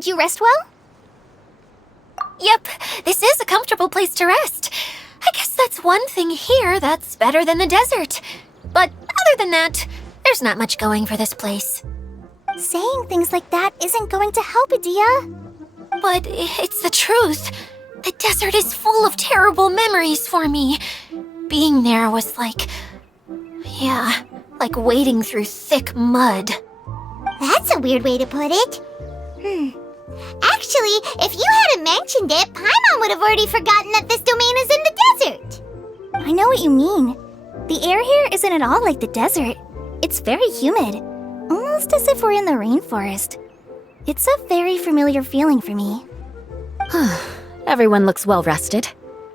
Did you rest well? Yep, this is a comfortable place to rest. I guess that's one thing here that's better than the desert. But other than that, there's not much going for this place. Saying things like that isn't going to help, Adia. But it's the truth. The desert is full of terrible memories for me. Being there was like wading through thick mud. That's a weird way to put it. Actually, if you hadn't mentioned it, Paimon would have already forgotten that this domain is in the desert. I know what you mean. The air here isn't at all like the desert. It's very humid, almost as if we're in the rainforest. It's a very familiar feeling for me. Everyone looks well rested.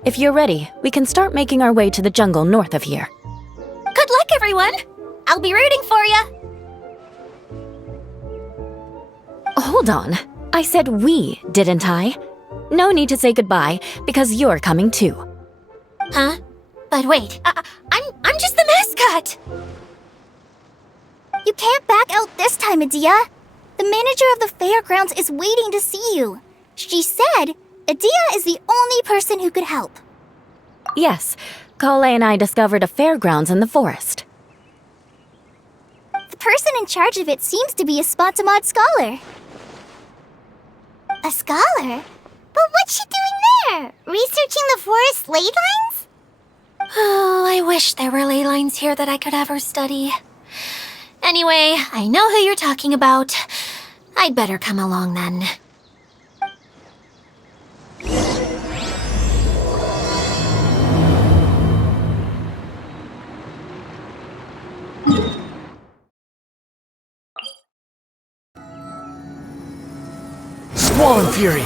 If you're ready, we can start making our way to the jungle north of here. Good luck, everyone! I'll be rooting for you! Hold on. I said we, didn't I? No need to say goodbye, because you're coming too. Huh? But wait, I'm just the mascot! You can't back out this time, Adia. The manager of the fairgrounds is waiting to see you. She said Adia is the only person who could help. Yes, Kale and I discovered a fairgrounds in the forest. The person in charge of it seems to be a Spontamod scholar. A scholar? But what's she doing there? Researching the forest ley lines? Oh, I wish there were ley lines here that I could ever study. Anyway, I know who you're talking about. I'd better come along then. Squall and Fury!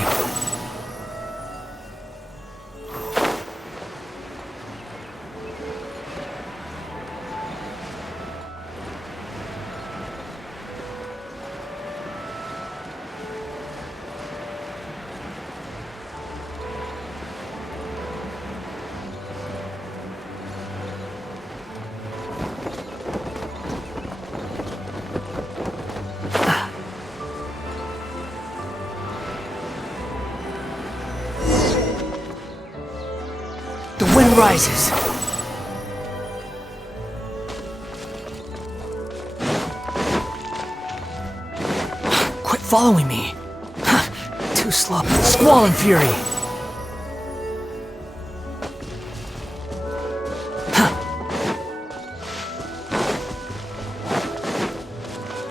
The wind rises. Quit following me. Too slow. Squall and Fury.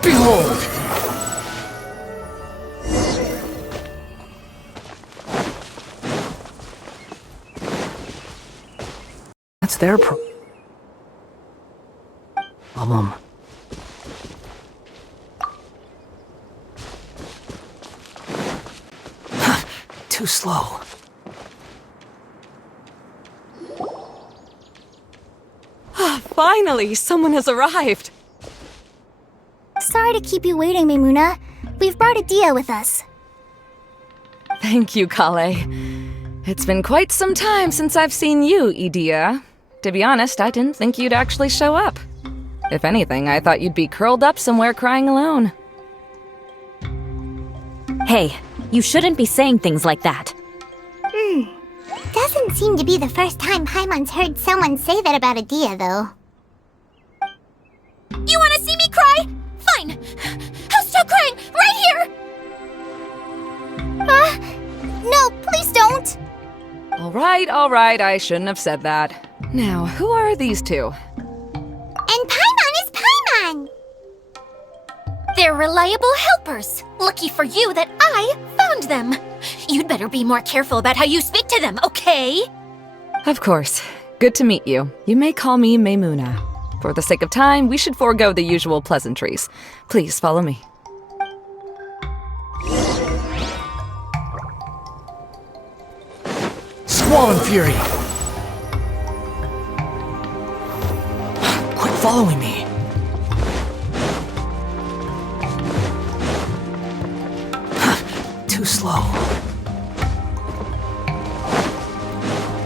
Behold! That's their problem. Too slow. Finally, someone has arrived. Sorry to keep you waiting, Maimuna. We've brought Adia with us. Thank you, Kale. It's been quite some time since I've seen you, Idia. To be honest, I didn't think you'd actually show up. If anything, I thought you'd be curled up somewhere crying alone. Hey, you shouldn't be saying things like that. Doesn't seem to be the first time Paimon's heard someone say that about Adia, though. You wanna see me cry? Fine! I'll stop crying right here! No, please don't! All right, I shouldn't have said that. Now, who are these two? And Paimon is Paimon! They're reliable helpers. Lucky for you that I found them. You'd better be more careful about how you speak to them, okay? Of course. Good to meet you. You may call me Maimuna. For the sake of time, we should forego the usual pleasantries. Please follow me. Squall and Fury! Quit following me. Too slow.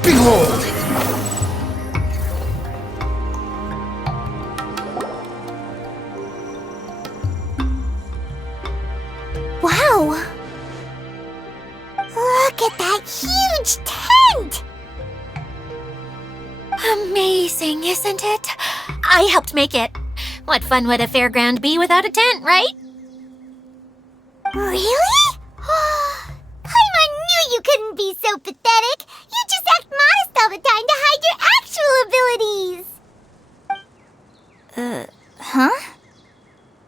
Behold! Wow! huge tent! Amazing, isn't it? I helped make it. What fun would a fairground be without a tent, right? Really? Paimon knew you couldn't be so pathetic. You just act modest all the time to hide your actual abilities. Huh?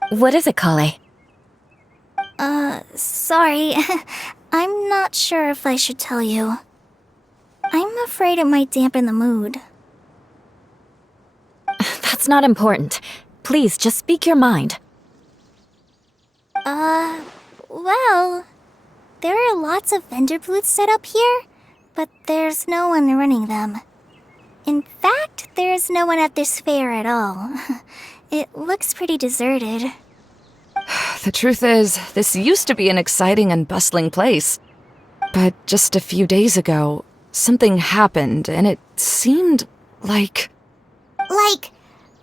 What is it, Kale? Sorry. I'm not sure if I should tell you. I'm afraid it might dampen the mood. That's not important. Please, just speak your mind. Well, there are lots of vendor booths set up here, but there's no one running them. In fact, there's no one at this fair at all. It looks pretty deserted. The truth is, this used to be an exciting and bustling place. But just a few days ago, something happened, and it seemed like... Like,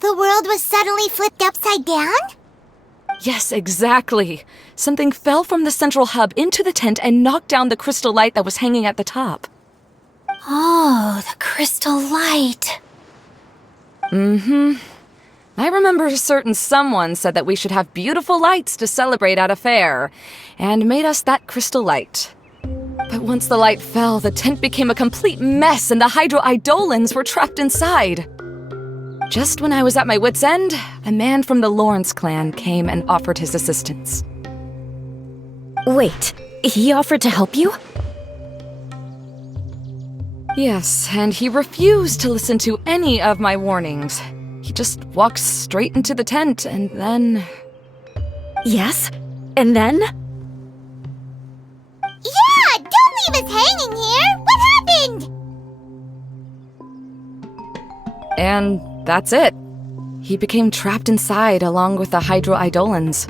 the world was suddenly flipped upside down? Yes, exactly. Something fell from the central hub into the tent and knocked down the crystal light that was hanging at the top. Oh, the crystal light. Mm-hmm. I remember a certain someone said that we should have beautiful lights to celebrate at a fair, and made us that crystal light. But once the light fell, the tent became a complete mess and the Hydro-Eidolons were trapped inside. Just when I was at my wit's end, a man from the Lawrence clan came and offered his assistance. Wait, he offered to help you? Yes, and he refused to listen to any of my warnings. He just walked straight into the tent and then... Yes? And then? Yeah! Don't leave us hanging here! What happened? And that's it. He became trapped inside along with the Hydro-Eidolons.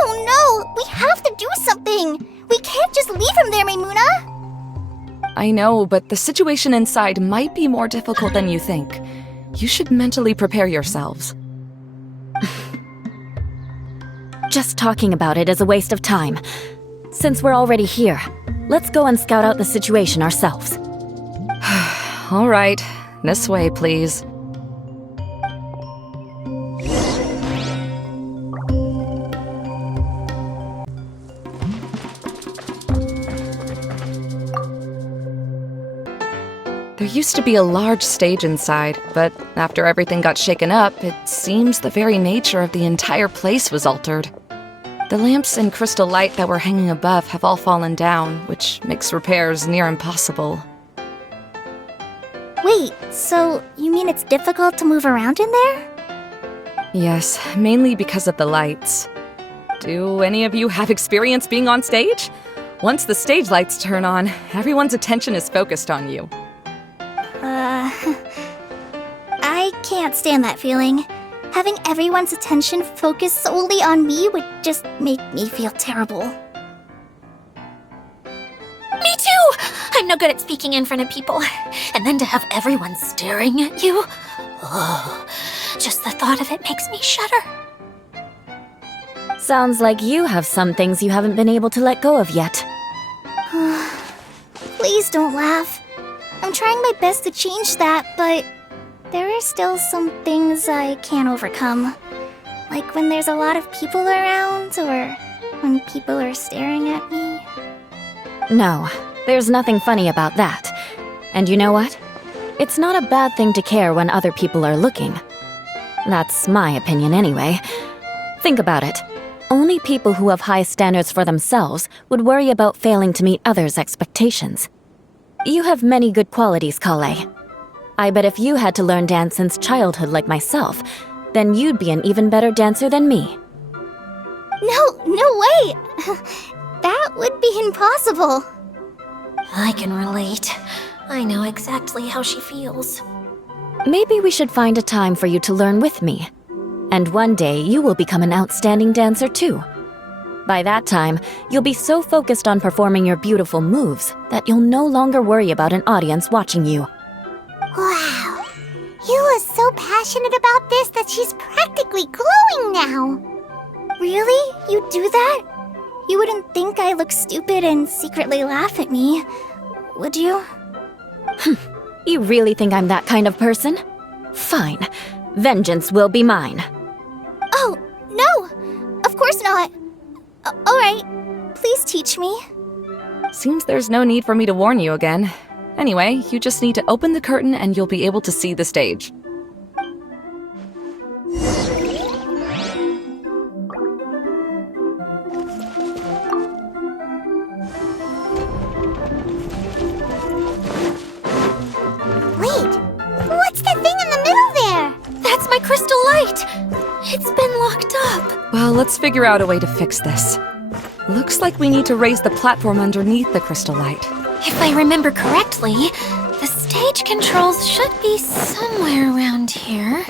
Oh no! We have to do something! We can't just leave him there, Maimuna! I know, but the situation inside might be more difficult than you think. You should mentally prepare yourselves. Just talking about it is a waste of time. Since we're already here, let's go and scout out the situation ourselves. All right, this way, please. There used to be a large stage inside, but after everything got shaken up, it seems the very nature of the entire place was altered. The lamps and crystal light that were hanging above have all fallen down, which makes repairs near impossible. Wait, so you mean it's difficult to move around in there? Yes, mainly because of the lights. Do any of you have experience being on stage? Once the stage lights turn on, everyone's attention is focused on you. I can't stand that feeling. Having everyone's attention focused solely on me would just make me feel terrible. Me too! I'm no good at speaking in front of people. And then to have everyone staring at you. Oh, just the thought of it makes me shudder. Sounds like you have some things you haven't been able to let go of yet. Please don't laugh. I'm trying my best to change that, but there are still some things I can't overcome. Like when there's a lot of people around, or when people are staring at me. No, there's nothing funny about that. And you know what? It's not a bad thing to care when other people are looking. That's my opinion anyway. Think about it. Only people who have high standards for themselves would worry about failing to meet others' expectations. You have many good qualities, Kale. I bet if you had to learn dance since childhood like myself, then you'd be an even better dancer than me. No way! That would be impossible. I can relate. I know exactly how she feels. Maybe we should find a time for you to learn with me. And one day you will become an outstanding dancer too. By that time, you'll be so focused on performing your beautiful moves that you'll no longer worry about an audience watching you. Wow. You are so passionate about this that she's practically glowing now. Really? You do that? You wouldn't think I look stupid and secretly laugh at me, would you? You really think I'm that kind of person? Fine. Vengeance will be mine. Oh, no! Of course not. Alright, please teach me. Seems there's no need for me to warn you again. Anyway, you just need to open the curtain and you'll be able to see the stage. Wait, what's that thing in the middle there? That's my crystal light! It's been locked up. Well, let's figure out a way to fix this. Looks like we need to raise the platform underneath the crystal light. If I remember correctly, the stage controls should be somewhere around here.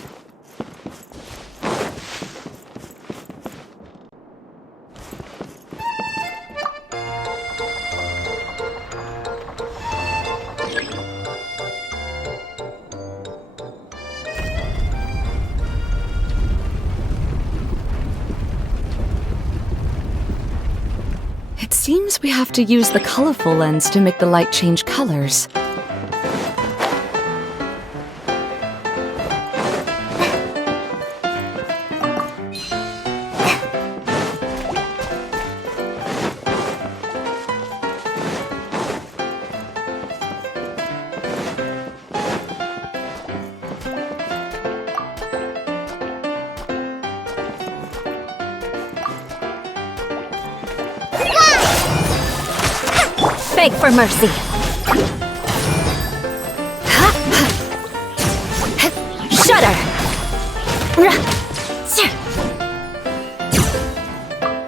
It seems we have to use the colorful lens to make the light change colors. Beg for mercy. Shudder!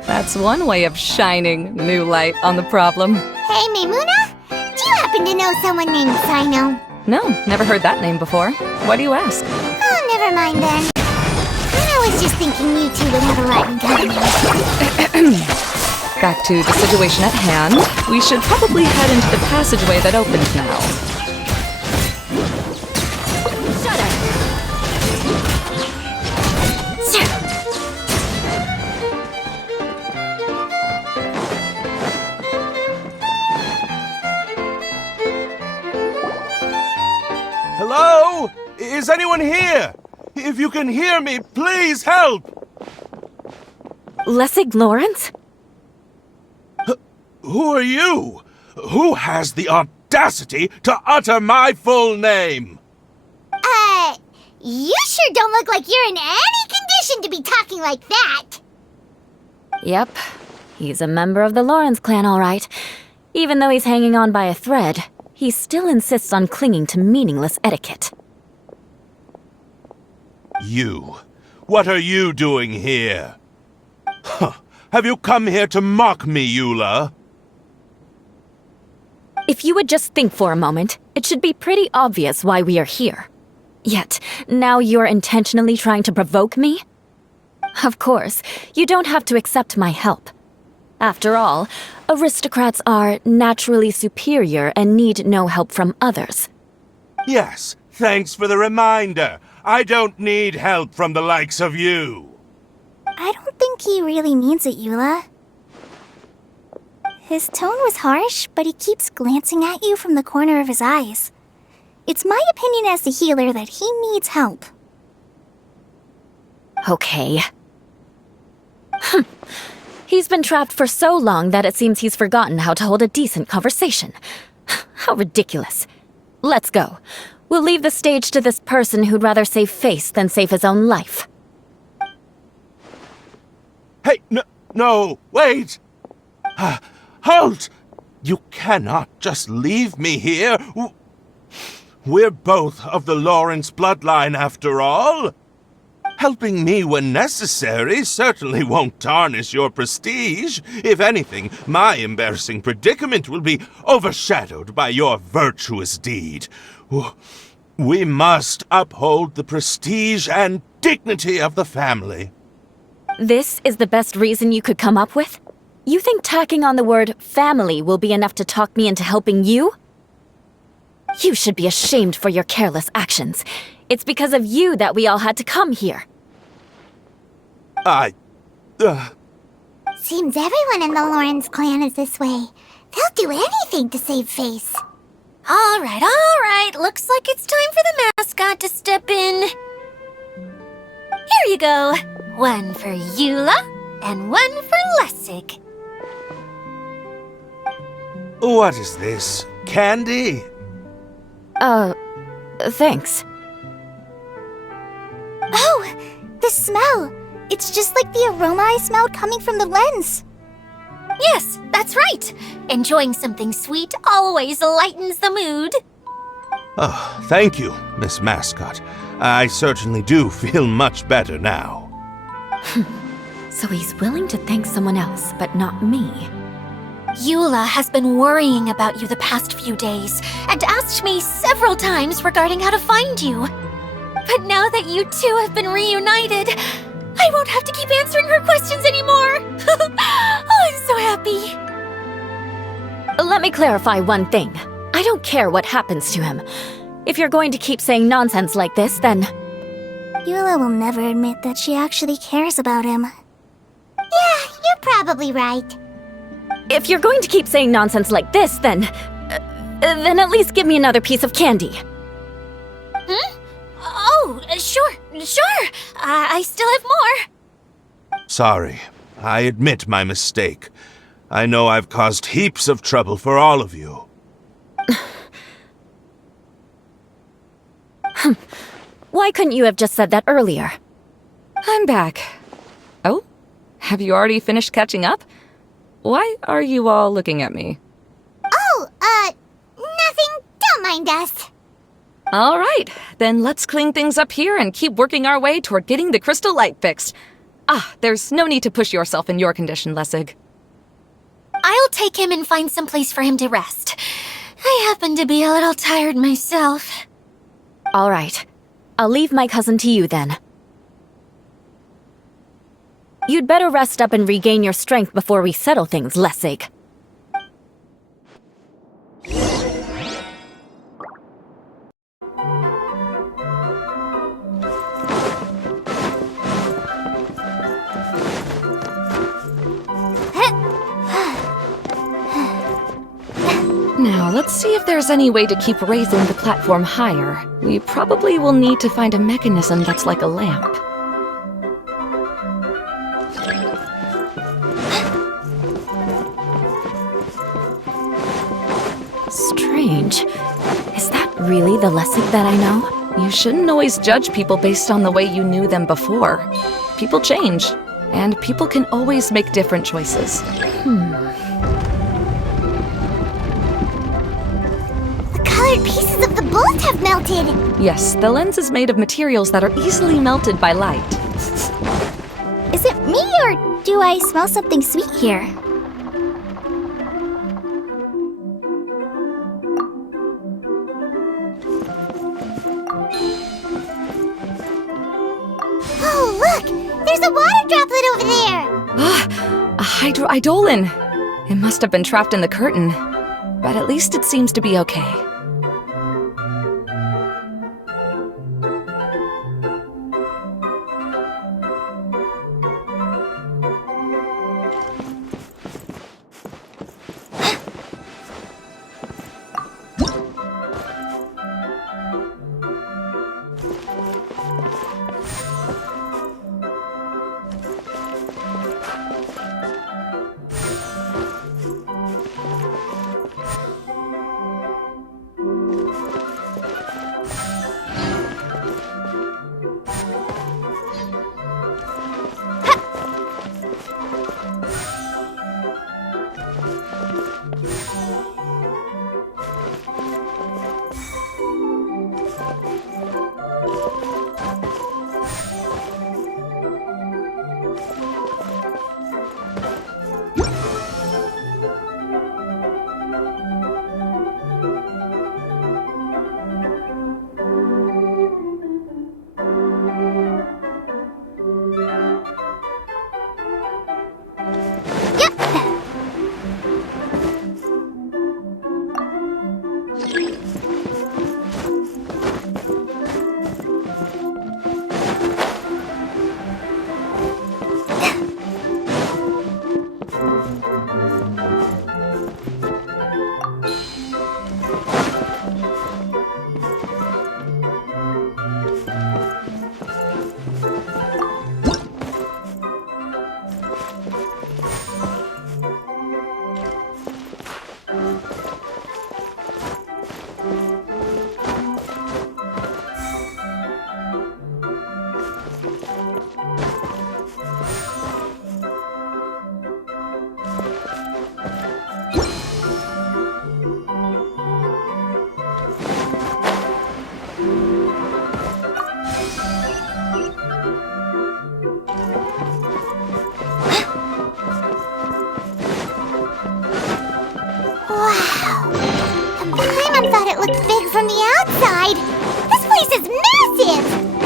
That's one way of shining new light on the problem. Hey, Maimuna? Do you happen to know someone named Sino? No, never heard that name before. Why do you ask? Oh, never mind then. I was just thinking you two would have a lot in common. Back to the situation at hand. We should probably head into the passageway that opens now. Hello? Is anyone here? If you can hear me, please help! Lessig Lawrence? Who are you? Who has the audacity to utter my full name? You sure don't look like you're in any condition to be talking like that. Yep. He's a member of the Lawrence clan, all right. Even though he's hanging on by a thread, he still insists on clinging to meaningless etiquette. You. What are you doing here? Huh. Have you come here to mock me, Eula? If you would just think for a moment, it should be pretty obvious why we are here. Yet, now you're intentionally trying to provoke me? Of course, you don't have to accept my help. After all, aristocrats are naturally superior and need no help from others. Yes, thanks for the reminder. I don't need help from the likes of you. I don't think he really means it, Eula. His tone was harsh, but he keeps glancing at you from the corner of his eyes. It's my opinion as the healer that he needs help. Okay. He's been trapped for so long that it seems he's forgotten how to hold a decent conversation. How ridiculous. Let's go. We'll leave the stage to this person who'd rather save face than save his own life. Hey, no, wait! Halt! You cannot just leave me here. We're both of the Lawrence bloodline, after all. Helping me when necessary certainly won't tarnish your prestige. If anything, my embarrassing predicament will be overshadowed by your virtuous deed. We must uphold the prestige and dignity of the family. This is the best reason you could come up with? You think tacking on the word family will be enough to talk me into helping you? You should be ashamed for your careless actions. It's because of you that we all had to come here. Seems everyone in the Lawrence clan is this way. They'll do anything to save face. All right. Looks like it's time for the mascot to step in. Here you go. One for Eula and one for Lessig. What is this? Candy? Thanks. Oh, the smell! It's just like the aroma I smelled coming from the lens. Yes, that's right. Enjoying something sweet always lightens the mood. Oh, thank you, Miss Mascot. I certainly do feel much better now. So he's willing to thank someone else, but not me. Eula has been worrying about you the past few days and asked me several times regarding how to find you. But now that you two have been reunited, I won't have to keep answering her questions anymore. Oh, I'm so happy. Let me clarify one thing. I don't care what happens to him. If you're going to keep saying nonsense like this, then... Eula will never admit that she actually cares about him. Yeah, you're probably right. If you're going to keep saying nonsense like this, then at least give me another piece of candy. Oh, sure. I still have more. Sorry. I admit my mistake. I know I've caused heaps of trouble for all of you. Why couldn't you have just said that earlier? I'm back. Oh? Have you already finished catching up? Why are you all looking at me? Oh, nothing. Don't mind us. All right, then let's clean things up here and keep working our way toward getting the crystal light fixed. There's no need to push yourself in your condition, Lessig. I'll take him and find some place for him to rest. I happen to be a little tired myself. All right. I'll leave my cousin to you then. You'd better rest up and regain your strength before we settle things, Lessig. Now, let's see if there's any way to keep raising the platform higher. We probably will need to find a mechanism that's like a lamp. Strange. Is that really the Lessig that I know? You shouldn't always judge people based on the way you knew them before. People change, and people can always make different choices. Colored pieces of the bolt have melted. Yes, the lens is made of materials that are easily melted by light. Is it me, or do I smell something sweet here? Oh, look! There's a water droplet over there! A hydroidolin! It must have been trapped in the curtain. But at least it seems to be okay.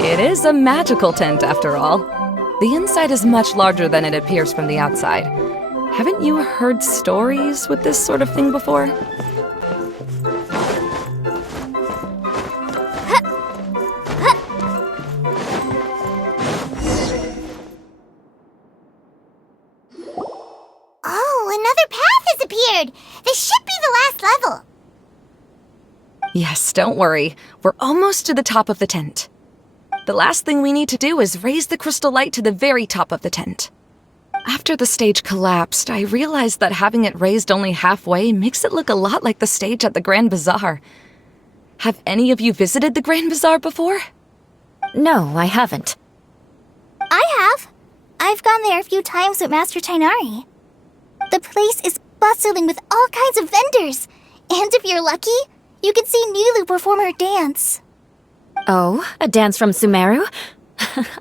It is a magical tent, after all. The inside is much larger than it appears from the outside. Haven't you heard stories with this sort of thing before? Oh, another path has appeared! This should be the last level! Yes, don't worry. We're almost to the top of the tent. The last thing we need to do is raise the crystal light to the very top of the tent. After the stage collapsed, I realized that having it raised only halfway makes it look a lot like the stage at the Grand Bazaar. Have any of you visited the Grand Bazaar before? No, I haven't. I have. I've gone there a few times with Master Tainari. The place is bustling with all kinds of vendors. And if you're lucky, you can see Nilu perform her dance. Oh, a dance from Sumeru?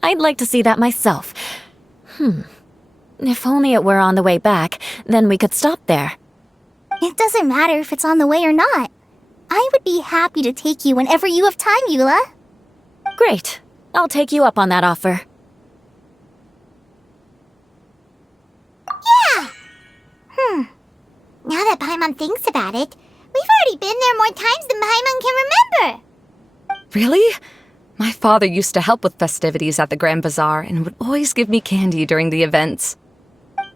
I'd like to see that myself. If only it were on the way back, then we could stop there. It doesn't matter if it's on the way or not. I would be happy to take you whenever you have time, Eula. Great. I'll take you up on that offer. Yeah! Now that Paimon thinks about it, we've already been there more times than Paimon can remember. Really? My father used to help with festivities at the Grand Bazaar and would always give me candy during the events.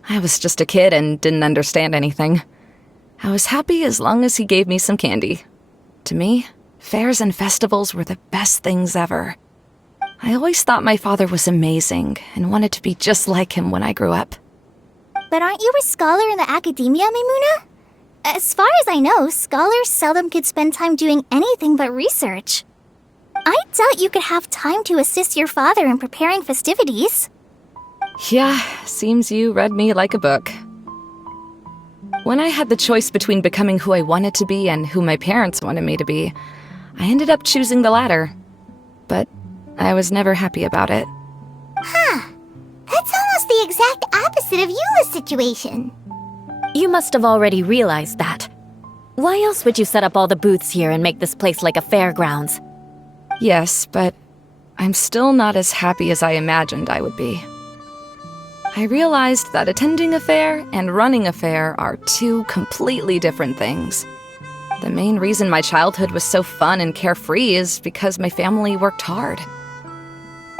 I was just a kid and didn't understand anything. I was happy as long as he gave me some candy. To me, fairs and festivals were the best things ever. I always thought my father was amazing and wanted to be just like him when I grew up. But aren't you a scholar in the academia, Maimuna? As far as I know, scholars seldom could spend time doing anything but research. I doubt you could have time to assist your father in preparing festivities. Yeah, seems you read me like a book. When I had the choice between becoming who I wanted to be and who my parents wanted me to be, I ended up choosing the latter. But I was never happy about it. That's almost the exact opposite of Eula's situation. You must have already realized that. Why else would you set up all the booths here and make this place like a fairgrounds? Yes, but I'm still not as happy as I imagined I would be. I realized that attending a fair and running a fair are two completely different things. The main reason my childhood was so fun and carefree is because my family worked hard.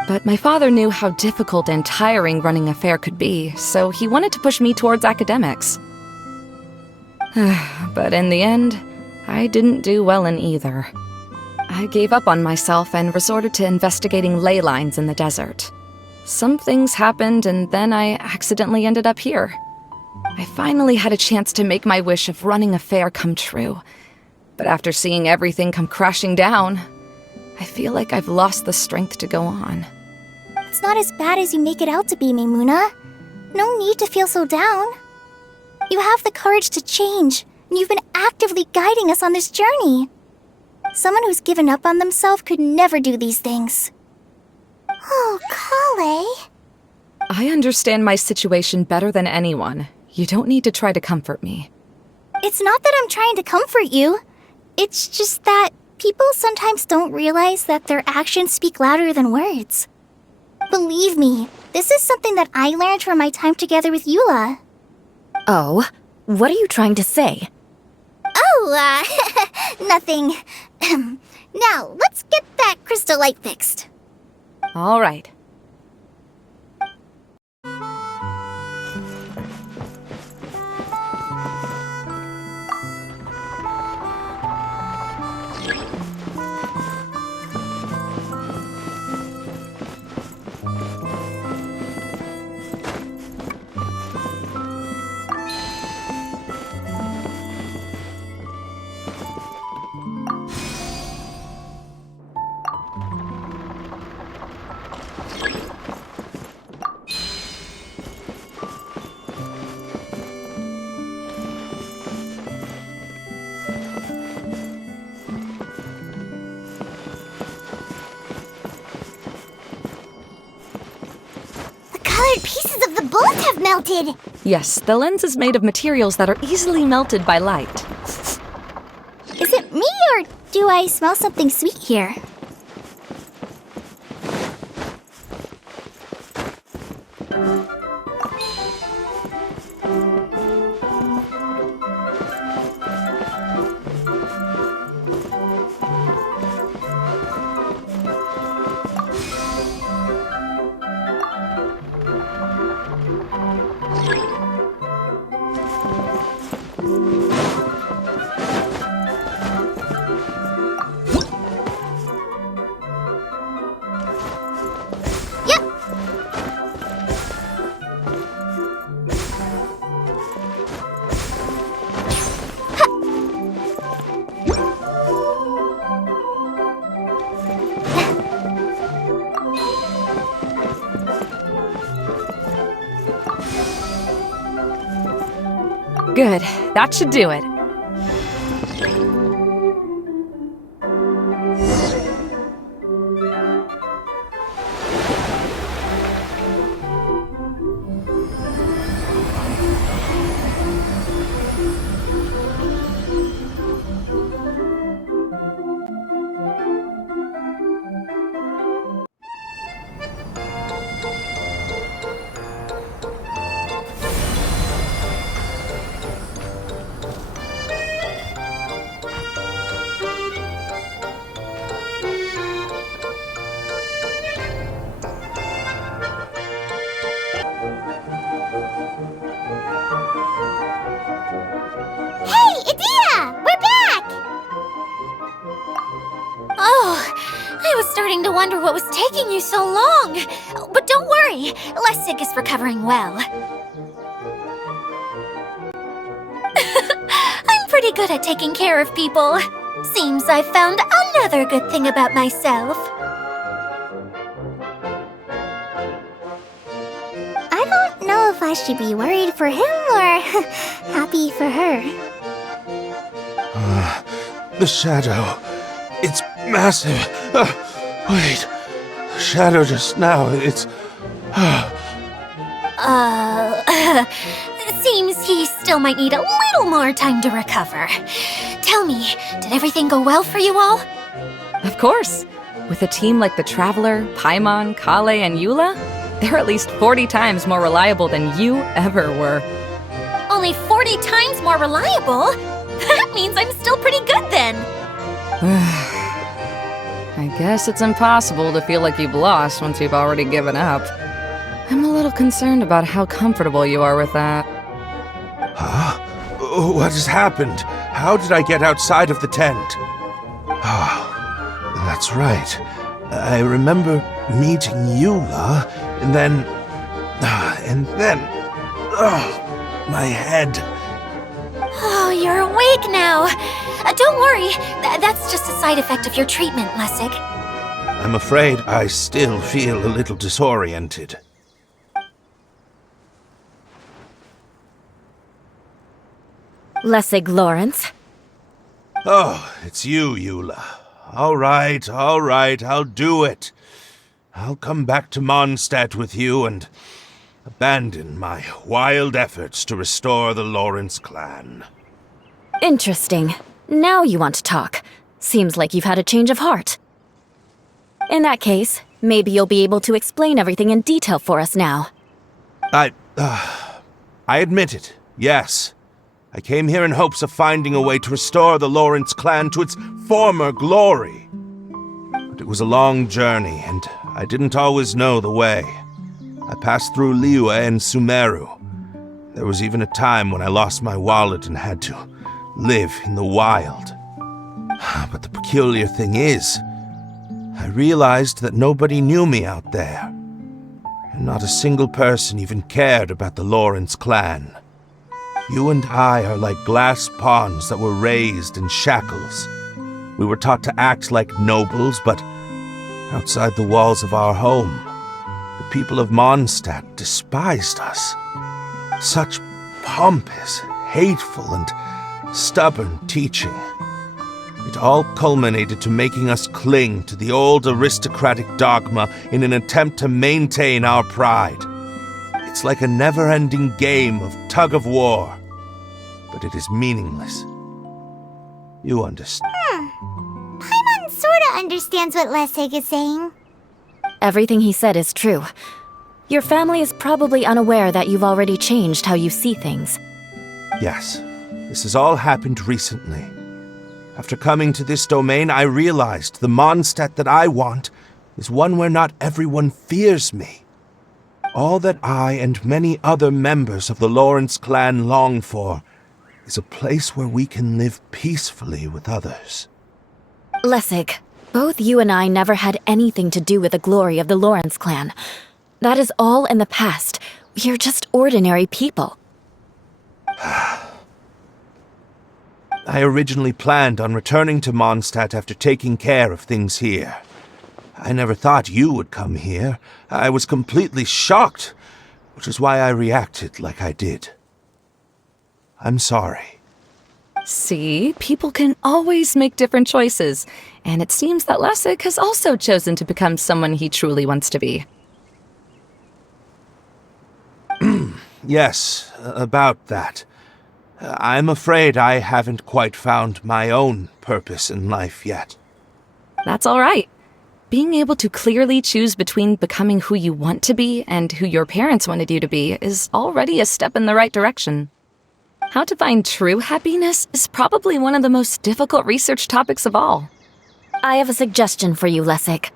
But my father knew how difficult and tiring running a fair could be, so he wanted to push me towards academics. But in the end, I didn't do well in either. I gave up on myself and resorted to investigating ley lines in the desert. Some things happened, and then I accidentally ended up here. I finally had a chance to make my wish of running a fair come true. But after seeing everything come crashing down, I feel like I've lost the strength to go on. It's not as bad as you make it out to be, Maimuna. No need to feel so down. You have the courage to change, and you've been actively guiding us on this journey. Someone who's given up on themselves could never do these things. Oh, Kale. I understand my situation better than anyone. You don't need to try to comfort me. It's not that I'm trying to comfort you. It's just that people sometimes don't realize that their actions speak louder than words. Believe me, this is something that I learned from my time together with Eula. Oh, what are you trying to say? Oh, nothing. Now, let's get that crystal light fixed. All right. Pieces of the bolt have melted. Yes, the lens is made of materials that are easily melted by light. Is it me or do I smell something sweet here? Good. That should do it. Hey, Idea! We're back! Oh, I was starting to wonder what was taking you so long. But don't worry, Lessig is recovering well. I'm pretty good at taking care of people. Seems I've found another good thing about myself. I don't know if I should be worried for him or happy for her. The shadow. It's massive. Wait. The shadow just now. It's. Seems he still might need a little more time to recover. Tell me, did everything go well for you all? Of course. With a team like the Traveler, Paimon, Kale, and Eula, they're at least 40 times more reliable than you ever were. Only 40 times more reliable? That means I'm still pretty good then. I guess it's impossible to feel like you've lost once you've already given up. I'm a little concerned about how comfortable you are with that. Huh? What has happened? How did I get outside of the tent? That's right. I remember meeting Eula, and then... my head. Oh, you're awake now. Don't worry, that's just a side effect of your treatment, Lessig. I'm afraid I still feel a little disoriented. Lessig Lawrence. Oh, it's you, Eula. All right, I'll do it. I'll come back to Mondstadt with you and abandon my wild efforts to restore the Lawrence clan. Interesting. Now you want to talk. Seems like you've had a change of heart. In that case, maybe you'll be able to explain everything in detail for us now. I admit it, yes. I came here in hopes of finding a way to restore the Lawrence clan to its former glory. But it was a long journey, and I didn't always know the way. I passed through Liyue and Sumeru. There was even a time when I lost my wallet and had to live in the wild. But the peculiar thing is, I realized that nobody knew me out there. And not a single person even cared about the Lawrence clan. You and I are like glass pawns that were raised in shackles. We were taught to act like nobles, but outside the walls of our home, the people of Mondstadt despised us. Such pompous, hateful, and stubborn teaching. It all culminated to making us cling to the old aristocratic dogma in an attempt to maintain our pride. It's like a never-ending game of tug-of-war, but it is meaningless. You understand. Paimon sorta understands what Lessig is saying. Everything he said is true. Your family is probably unaware that you've already changed how you see things. Yes, this has all happened recently. After coming to this domain, I realized the Mondstadt that I want is one where not everyone fears me. All that I and many other members of the Lawrence clan long for is a place where we can live peacefully with others. Lessig, both you and I never had anything to do with the glory of the Lawrence clan. That is all in the past. We are just ordinary people. I originally planned on returning to Mondstadt after taking care of things here. I never thought you would come here. I was completely shocked, which is why I reacted like I did. I'm sorry. See, people can always make different choices, and it seems that Lessig has also chosen to become someone he truly wants to be. Yes, about that. I'm afraid I haven't quite found my own purpose in life yet. That's all right. Being able to clearly choose between becoming who you want to be and who your parents wanted you to be is already a step in the right direction. How to find true happiness is probably one of the most difficult research topics of all. I have a suggestion for you, Lessig.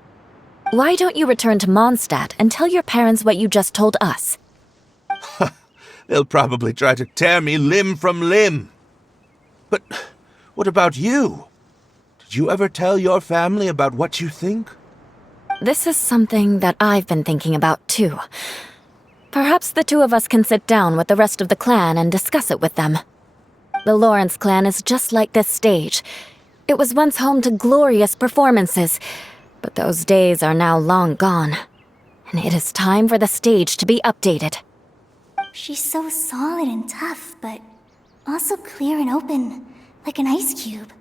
Why don't you return to Mondstadt and tell your parents what you just told us? They'll probably try to tear me limb from limb. But what about you? Did you ever tell your family about what you think? This is something that I've been thinking about, too. Perhaps the two of us can sit down with the rest of the clan and discuss it with them. The Lawrence clan is just like this stage. It was once home to glorious performances, but those days are now long gone. And it is time for the stage to be updated. She's so solid and tough, but also clear and open, like an ice cube.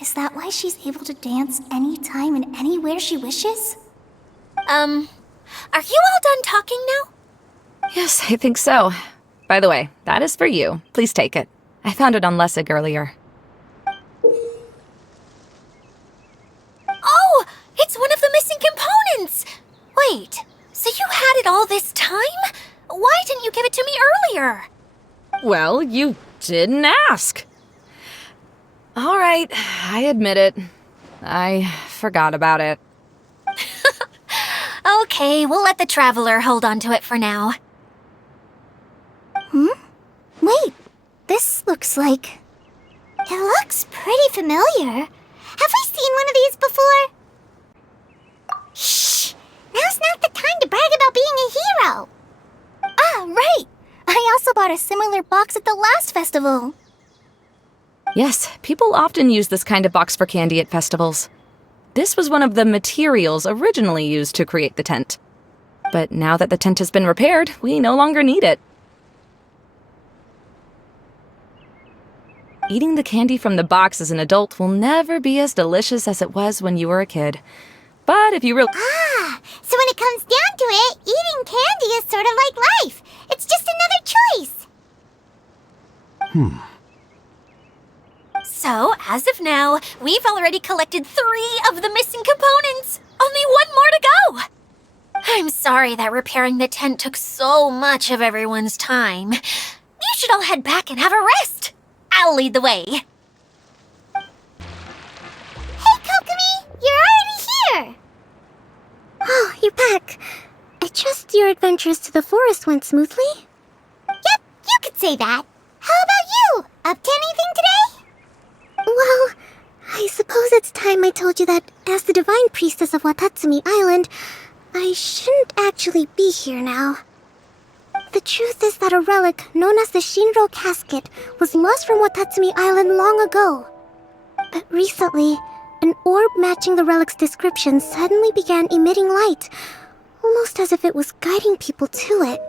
Is that why she's able to dance anytime and anywhere she wishes? Are you all done talking now? Yes, I think so. By the way, that is for you. Please take it. I found it on Lessig earlier. Oh, it's one of the missing components! Wait, so you had it all this time? Why didn't you give it to me earlier? Well, you didn't ask. All right, I admit it. I forgot about it. Okay, we'll let the Traveler hold on to it for now. Wait, this looks like... It looks pretty familiar. Have we seen one of these before? Shh! Now's not the time to brag about being a hero! Ah, right! I also bought a similar box at the last festival. Yes, people often use this kind of box for candy at festivals. This was one of the materials originally used to create the tent. But now that the tent has been repaired, we no longer need it. Eating the candy from the box as an adult will never be as delicious as it was when you were a kid. But if you really... Ah, so when it comes down to it, eating candy is sort of like life. It's just another choice. So, as of now, we've already collected 3 of the missing components. Only 1 more to go. I'm sorry that repairing the tent took so much of everyone's time. You should all head back and have a rest. I'll lead the way. Hey, Kokomi! You're already here! Oh, you're back. I trust your adventures to the forest went smoothly? Yep, you could say that. How about you? Up to anything today? Well, I suppose it's time I told you that as the Divine Priestess of Watatsumi Island, I shouldn't actually be here now. The truth is that a relic known as the Shinro Casket was lost from Watatsumi Island long ago. But recently, an orb matching the relic's description suddenly began emitting light, almost as if it was guiding people to it.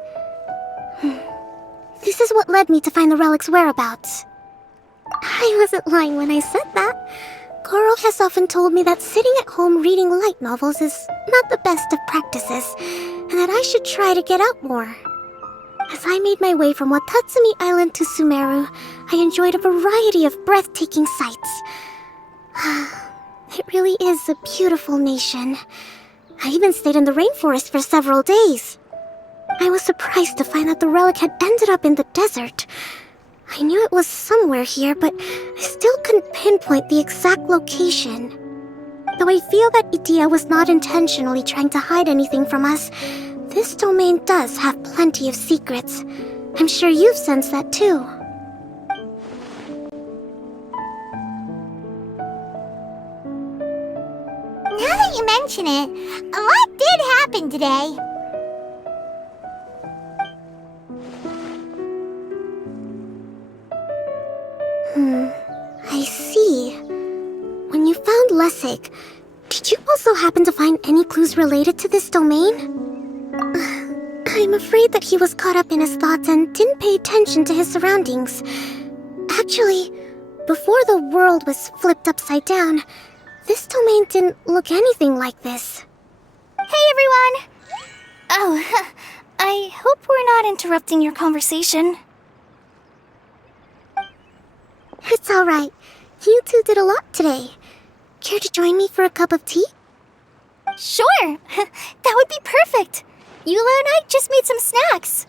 This is what led me to find the relic's whereabouts. I wasn't lying when I said that. Goro has often told me that sitting at home reading light novels is not the best of practices, and that I should try to get out more. As I made my way from Watatsumi Island to Sumeru, I enjoyed a variety of breathtaking sights. It really is a beautiful nation. I even stayed in the rainforest for several days. I was surprised to find that the relic had ended up in the desert. I knew it was somewhere here, but I still couldn't pinpoint the exact location. Though I feel that Idia was not intentionally trying to hide anything from us, this domain does have plenty of secrets. I'm sure you've sensed that too. Now that you mention it, a lot did happen today. I see. When you found Lessig, did you also happen to find any clues related to this domain? I'm afraid that he was caught up in his thoughts and didn't pay attention to his surroundings. Actually, before the world was flipped upside down, this domain didn't look anything like this. Hey, everyone! Oh, I hope we're not interrupting your conversation. It's alright. You two did a lot today. Care to join me for a cup of tea? Sure! That would be perfect! Eula and I just made some snacks.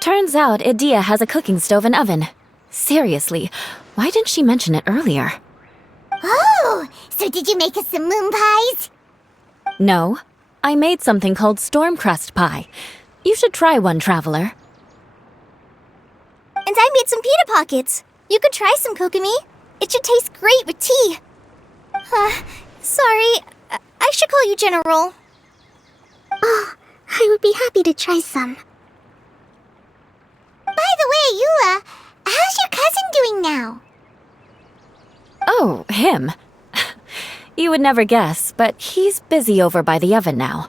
Turns out Idea has a cooking stove and oven. Seriously, why didn't she mention it earlier? Oh, so did you make us some moon pies? No, I made something called storm crust pie. You should try one, Traveler. And I made some pita pockets. You could try some, Kokomi. It should taste great with tea. Sorry, I should call you General. Oh, I would be happy to try some. By the way, Eula, how's your cousin doing now? Oh, him. You would never guess, but he's busy over by the oven now.